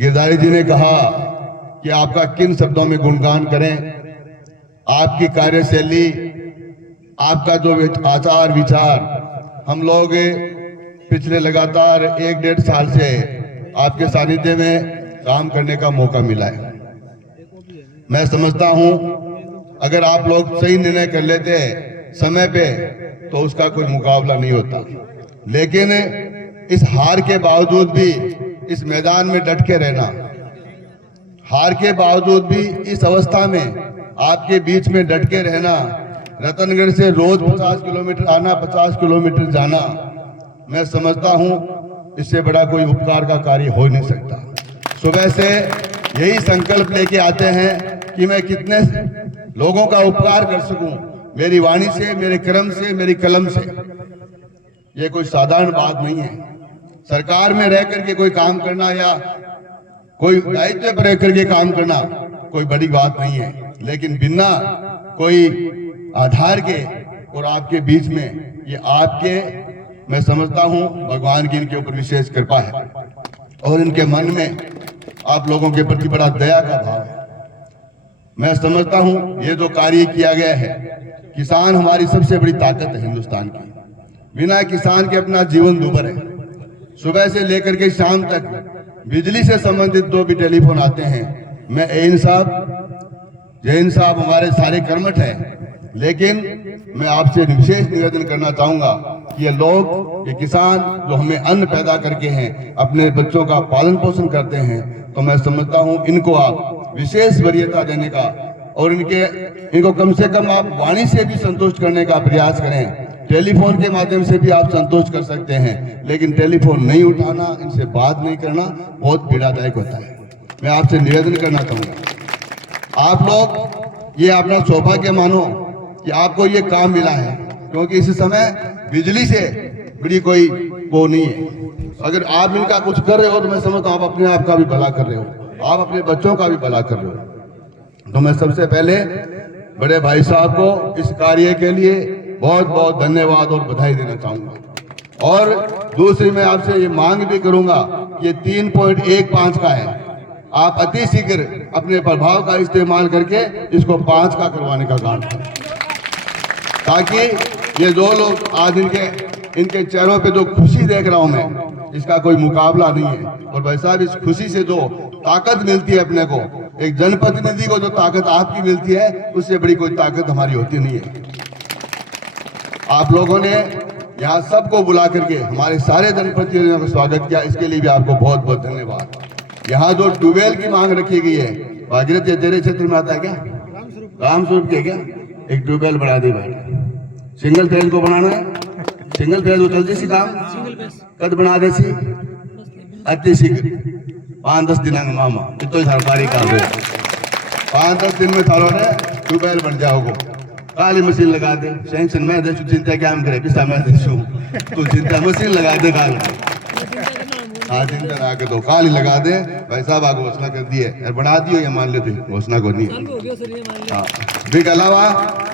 गिरधारी जी ने कहा कि आपका किन शब्दों में गुणगान करें। आपकी कार्यशैली, आपका जो आचार विचार, हम लोग पिछले लगातार 1-1.5 साल से आपके सानिध्य में काम करने का मौका मिला है। मैं समझता हूं अगर आप लोग सही निर्णय कर लेते समय पे तो उसका कोई मुकाबला नहीं होता, लेकिन इस हार के बावजूद भी इस मैदान में डट के रहना, हार के बावजूद भी इस अवस्था में आपके बीच में डट के रहना, रतनगढ़ से रोज 50 किलोमीटर आना, 50 किलोमीटर जाना, मैं समझता हूं इससे बड़ा कोई उपकार का कार्य हो नहीं सकता। सुबह से यही संकल्प लेके आते हैं कि मैं कितने लोगों का उपकार कर सकूं, मेरी वाणी से, मेरे कर्म से, मेरी कलम से। ये कोई साधारण बात नहीं है। सरकार में रह करके कोई काम करना या कोई दायित्व पर रह करके काम करना कोई बड़ी बात नहीं है, लेकिन बिना कोई आधार के और आपके बीच में ये आपके, मैं समझता हूं भगवान की इनके ऊपर विशेष कृपा है और इनके मन में आप लोगों के प्रति बड़ा दया का भाव है। मैं समझता हूं ये जो कार्य किया गया है, किसान हमारी सबसे बड़ी ताकत है हिंदुस्तान की। बिना किसान के अपना जीवन दुभर है। सुबह से लेकर के शाम तक बिजली से संबंधित जो भी टेलीफोन आते हैं, मैं जैन साहब हमारे सारे कर्मठ हैं, लेकिन मैं आपसे विशेष निवेदन करना चाहूंगा कि ये लोग, ये किसान जो हमें अन्न पैदा करके हैं, अपने बच्चों का पालन पोषण करते हैं, तो मैं समझता हूं इनको आप विशेष वरीयता देने का और इनको कम से कम आप वाणी से भी संतुष्ट करने का प्रयास करें। टेलीफोन के माध्यम से भी आप संतुष्ट कर सकते हैं, लेकिन टेलीफोन नहीं उठाना, इनसे बात नहीं करना बहुत पीड़ादायक होता है। मैं आपसे निवेदन करना चाहूंगा, आप लोग ये अपना सौभाग्य मानो कि आपको ये काम मिला है, क्योंकि इस समय बिजली से बड़ी कोई वो नहीं है। अगर आप इनका कुछ कर रहे हो तो मैं समझता हूं आप अपने आप का भी भला कर रहे हो, आप अपने बच्चों का भी भला कर रहे हो। तो मैं सबसे पहले बड़े भाई साहब को इस कार्य के लिए बहुत बहुत धन्यवाद और बधाई देना चाहूंगा। और दूसरी मैं आपसे ये मांग भी करूंगा, ये 3.15 का है, आप अति शीघ्र अपने प्रभाव का इस्तेमाल करके इसको 5 का करवाने का काम करें, ताकि ये दो लोग आज इनके चेहरों पे जो खुशी देख रहा हूं मैं, इसका कोई मुकाबला नहीं है। और भाई साहब, इस खुशी से जो ताकत मिलती है अपने को, एक जनप्रतिनिधि को जो ताकत आपकी मिलती है, उससे बड़ी कोई ताकत हमारी होती नहीं है। आप लोगों ने यहाँ सबको बुला करके हमारे सारे जनप्रतिनिधियों का स्वागत किया, इसके लिए भी आपको बहुत बहुत धन्यवाद। यहाँ जो ट्यूबवेल की मांग रखी गई है, भागीरथी तेरे क्षेत्र में आता है क्या? रामस्वरूप के क्या? एक ट्यूबवेल बना दे भाई, सिंगल फेज को बनाना है, सिंगल फेज चलती सी काम कद बना दे सी अति शीघ्र 5-10 दिन मामा इतो सरकारी काम है, 5-10 दिन में थारो ने ट्यूबवेल बन जाओगे। काली मशीन लगा दे, सैंक्शन मैं दे, चिंता क्या हम करे, पिसा मैं देशू, तू चिंता मशीन लगा दे, काल चिंता ना के दो, काली लगा दे। भाई साहब आगे घोषणा कर दी है, बना दियो ये मान लेते घोषणा को नहीं। भी अलावा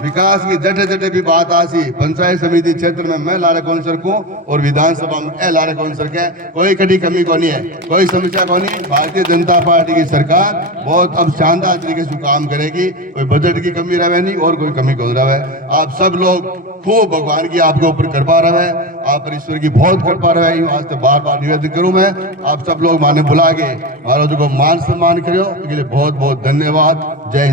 विकास की जटे जटे भी बात आसी, पंचायत समिति क्षेत्र में मैं लारे कौंसर को और विधानसभा में ए लारे कौंसर के, कोई कभी कमी को नहीं है, कोई समस्या को नहीं। भारतीय जनता पार्टी की सरकार बहुत अब शानदार तरीके से काम करेगी, कोई बजट की कमी रहे नहीं और कोई कमी कौन रहे। आप सब लोग खूब भगवान की आपके ऊपर कृपा रहे, आप पर ईश्वर की बहुत कृपा रहे। आज तो बार बार निवेदन करूं मैं, आप सब लोग माने बुला के महाराज को मान सम्मान करो, इसके लिए बहुत बहुत धन्यवाद। जय हिंद।